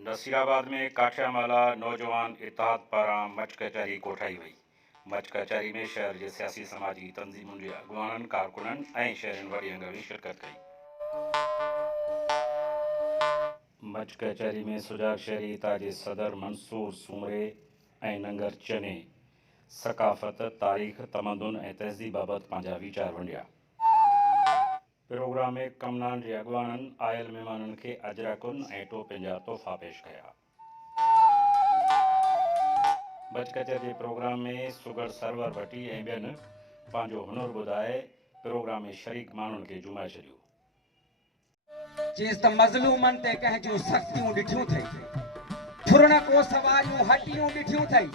नसीराबाद में काठियामाला नौजवान इत्तेहाद पारां मच कचहरी कोठाई वई। मच कचहरी में शहर के सियासी समाजी तंजीमुन के अगवानन कारकुनन ऐं शहरनि वॾी अंग शिरकत कई। मच कचहरी में सुजाग शहरी ताजे सदर मंसूर सूमरे ऐं नंगर चने सकाफ़त तारीख़ तमदुन ऐं तहज़ीब बाबत पंहिंजा वीचार वंडिया। प्रोग्राम में कमनान के अगवानन आयल मेहमानन के अजरकुन ऐं टोपिन जा तोहफ़ा पेश कया। मच कचहरी के प्रोग्राम में सुगर सरवर भट्टी ऐं ॿियनि पंहिंजो हुनुर ॿुधाए प्रोग्राम में शरीक माण्हुनि खे जुमाए छॾियो। चेस त मज़लूमन ते कंहिंजूं सख़्तियूं ॾिठियूं अथई, ठुरण को सवारियूं हटियूं ॾिठियूं अथई,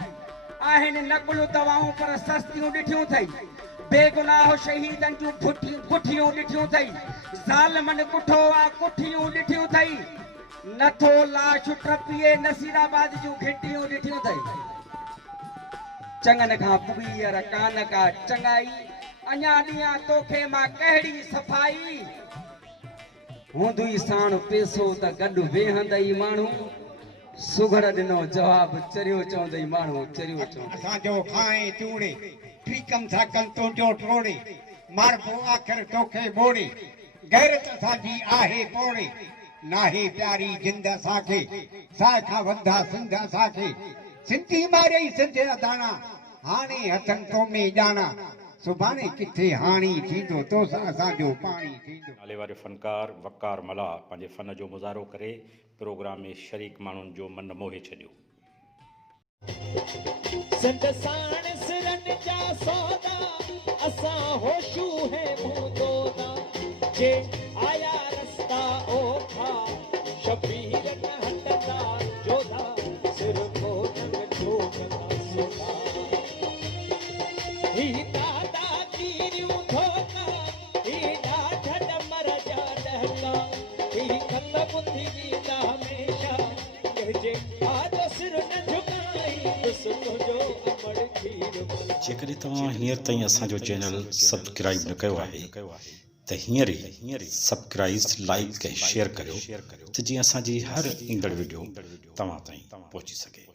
आहिनि नकुल दवाऊं पर सस्तियूं ॾिठियूं अथई, बेगुनाह शहीदनि जूं पुठियूं ॾिठियूं अथई, ज़ालिमनि कुठो आ कुठियूं ॾिठियूं अथई, नथो लाश टपीए नसीराबाद जूं घिटियूं ॾिठियूं अथई। चङनि खां पुॻीअर कान का चङाई, अञा ॾियां तोखे मां कहिड़ी सफ़ाई, हूंदुई साण पैसो त गॾु वेहंदई माण्हू, सुघड़ ॾिनो जवाब चरियो चवंदई माण्हू चरियो चवंदई। असांजो खाए तूड़े ठीकम सां कल तुंहिंजो टोड़े, मारबो आख़िर तोखे मोड़े, गैरत असांजी आहे पोड़े, नाहे प्यारी जिंद असांखे, साह खां वधा सिंध असांखे, सिंधी मारे सिंध दाना, हाणे हथन तो में जाना, सुभाणे किथे हाणी थींदो तो सां असांजो पाणी थींदो। नाले वारे फनकार वकार मला पंहिंजे फन जो मुज़ाहिरो करे प्रोग्राम में शरीक माण्हुनि जो मन मोहे छॾियो। सिंध साण सिरन जा सौदा असां होशू है मुदोदा, जे आया रस्ता ओखा शबीर न हटदा जोधा, सिर को नंग ठोकदा सोदा, ही दादा कीरियूं धोका, ही ॾाढ डमर जा डहका, ही खत बुंधी वींदा हमेशा, जे आजो सिर न झुकाई दुश्मन जो अमड़ खीर मला। जेकॾहिं तव्हां हींअर ताईं असांजो चैनल सब्सक्राइब न कयो आहे त हींअर ई सब्सक्राइब लाइक ऐं शेयर करियो त जीअं असांजी हर ईंदड़ वीडियो तव्हां ताईं पहुची सघे।